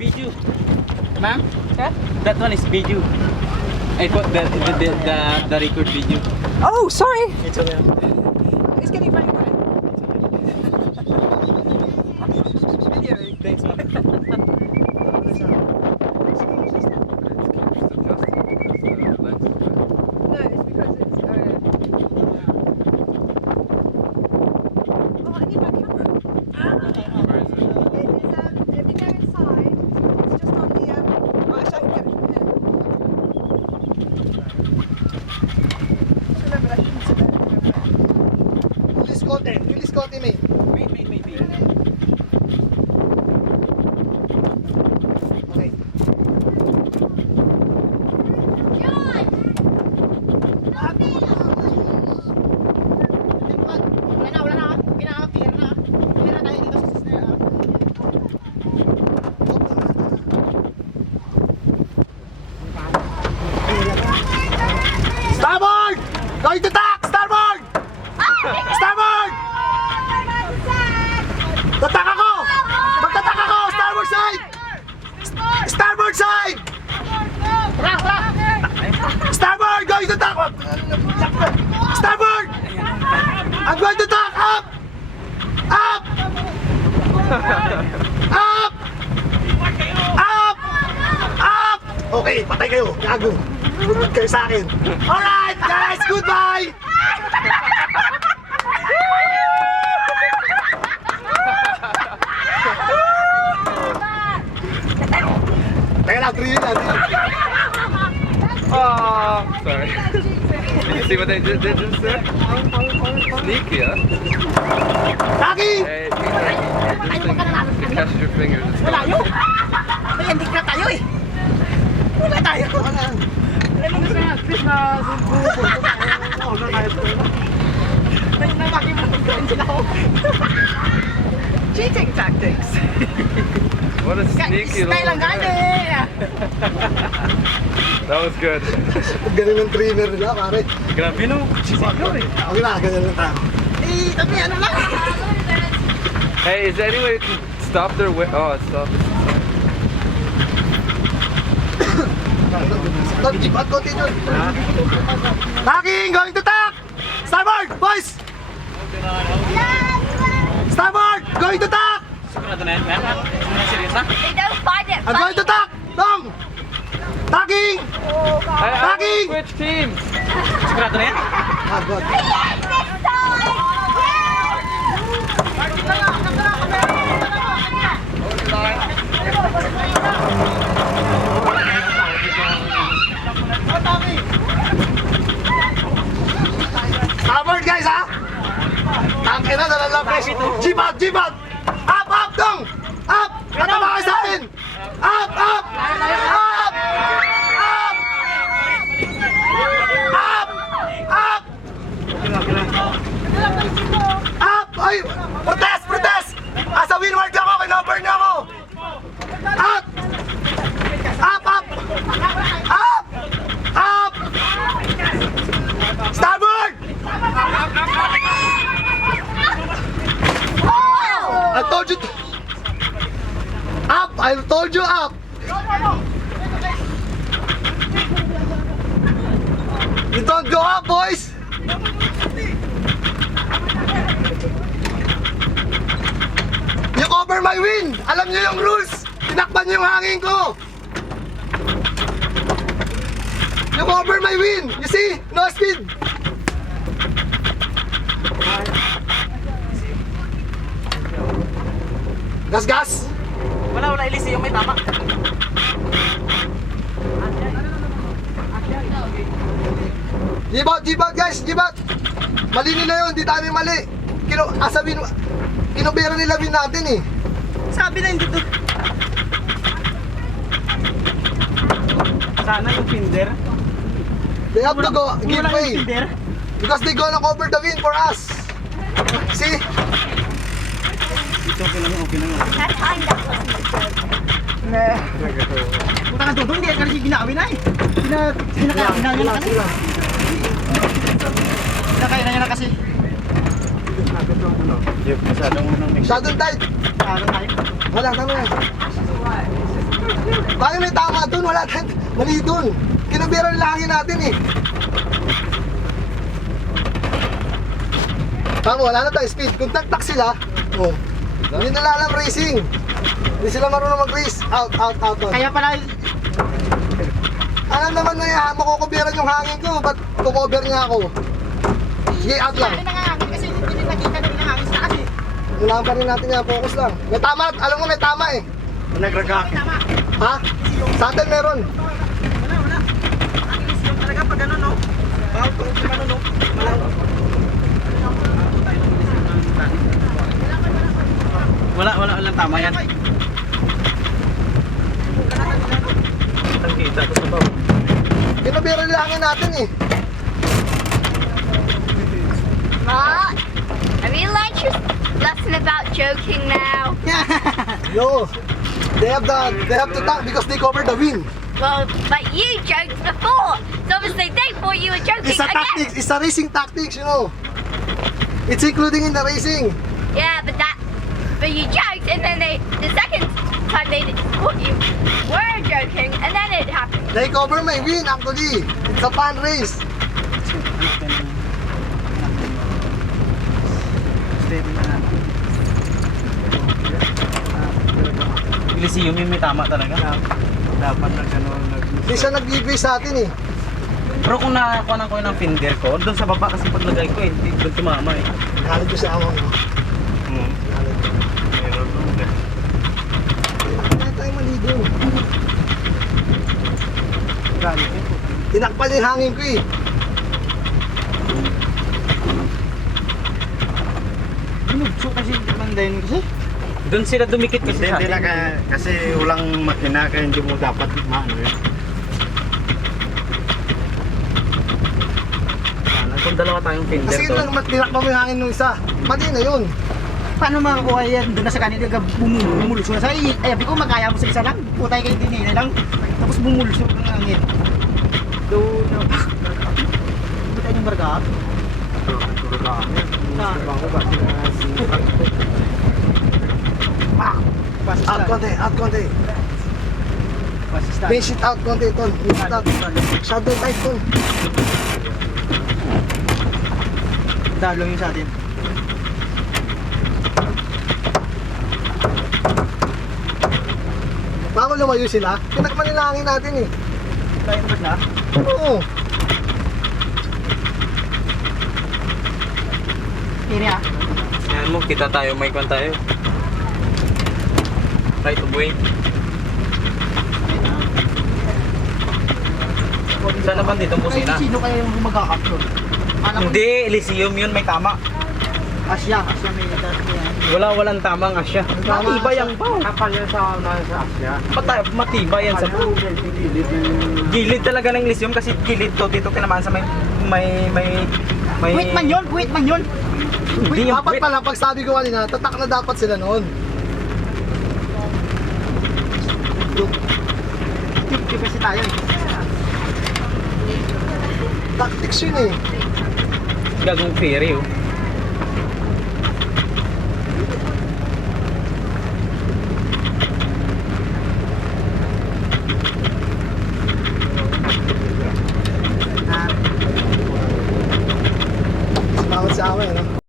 Biju. Ma'am? Huh? That one is Biju. I put the record Biju. Oh, sorry. It's okay. It's getting very wet. Thanks, ma'am. No, it's because it's. Oh, I need my camera. It is. If you go inside, it's just on the. Oh, actually, I can get it from here. Just remember that you can sit there. Kilis kote, mate. Wait. Okay. Starboard! Going to tack! Starboard! Starboard! Tatak ako! Magtatak ako! Starboard side! Starboard side! Starboard! Going to tack! Starboard! I'm going to tack! Up! Up! Up! Up! Up! Okay, patay kayo. Gago. Lulod kayo sa akin. Alright, guys! Goodbye! Teka lang, 3 yun lang. Oh, sorry. Did you see what they did just there? Sneaky, huh? Taki! Hey, this thing, it catches your fingers. It's fine. Hindi ka tayo eh. Wala tayo. Cheating tactics. What a sneaky little... That was good. Ganun yung trainer nila, pare. Grabe no. Siguro eh. Okay na, ganun lang tayo. Hey, is there any way we can stop their way? Oh, it stopped. At continue. Tacking! Going to tack! Starboard! Boys! Starboard! Going to tack! Sigurado na yan, ma'am? Serious na? They don't find it I'm going to tack! Long! Tacking! I Tacking! switch teams. Sigurado na yan? Ah, God. Starboard guys ha! Tangke na, dalalang press. G-bag! G-bag! Up! Up! Dong! Up! Katama kayo sa akin! Up! Up! Up! Up! Up! Up! Up! Ay! Protest! Protest! Asa windward ako! Kinoburn niyo ako! Up! Up! Up! Up! Up! Starboard! I told you up! I told you up! You don't go up, boys! You cover my wind! Alam niyo yung rules! Tinakpan niyo yung hangin ko! You cover my wind! You see? No speed! Gas, gas! Wala, Elise. Yung may tama. Jibat, jibat guys, jibat! Mali nila yun, di tayo mali. Kinubera nila win natin eh. Sabi na hindi to. Sana yung Tinder. They have to go give Wala way. yung Tinder. Because they gonna cover the win for us. See? Ito, okay lang yun. That's fine, that wasn't good. Punta ka doon, hindi ka kasi ginawin na eh. Kinakain na niya na kasi. Kinakain na niya na kasi. Masyadong unang mix. Masyadong tight. Ano tayo? Wala, tama yan. Bakit may tama dun? Wala tayong mali dun. Kinubira nila hangin natin eh. Tama, wala na tayo speed. Kung tagtak sila, oh, hindi nila alam racing. Hindi sila marunong mag-race. Out. Kaya pala, Alam naman na yan, makukubiran yung hangin ko. Ba't kukover niya ako? Sige, out lang. kasi hindi nakita na pinahangis na kasi. Kailangan pa rin natin yan, focus lang. May tama, alam mo may tama eh. Nagragak. Ha? Sa atin meron. Wala. Ang ilis yung talaga pag ano, no? Bawal pag ano, no? Wala tama yan. Ang kita ko sa bawah. Kinubira nila hangin natin eh. Mark, I realize your lesson about joking now. Yo, they have to talk because they covered the wind. Well, but you joked before, so obviously they thought you were joking It's a again. tactics, it's a racing tactics, you know. It's including in the racing. Yeah, but you joked, and then the second time they thought you were joking, and then it happened. They cover my win actually. It's a fun race. Elysium yung may tama talaga. Dapat na gano'n. Hindi siya nag-giveaway sa atin eh. Pero kung nakakuha ko ng finger ko, doon sa baba kasi paglagay ko eh, hindi doon tumama eh. Halit ko siya ako. Wala tayong maligo. Tinakpan yung hangin ko eh. Binugso kasi mandayin kasi. Doon sila dumikit kasi sa Hindi atin. na kasi walang makina kaya hindi mo dapat maano yun. Kung dalawa tayong finger Kasi to. lang tinakpan mo yung hangin nung isa. Mali na yun. Paano makakuha yan? Doon na sa kanila, bumulso na sa ay, ko magkaya mo sa isa lang. Putay kayo din lang. Tapos bumulso ng hangin. Doon na. Putay yung barga. Out konti. Pinch it out konti, Ton. Pinch it out. Shadow tight, Ton. Dalo yung sa atin. Bago lumayo sila, tinakpan nila hangin natin eh. Kaya naman na. Oo. Kiri ah. Yan mo, kita tayo, may kwan tayo. Right of way. Saan naman dito ang busina? Sino kaya yung magkakapyon? Hindi, Elysium yun, may tama. Asya may dati yan. Walang tamang asya. Matibay ang bao. Kapal yan sa Asya. Matibay yan sa bao. Gilid talaga ng Elysium kasi gilid to dito tinamaan sa may Wait man yun! Hindi yung Dapat pala, pag sabi ko kanina, tatak na dapat sila noon. 50 kasi tayo eh. Tactics yun eh. gagong ferry oh.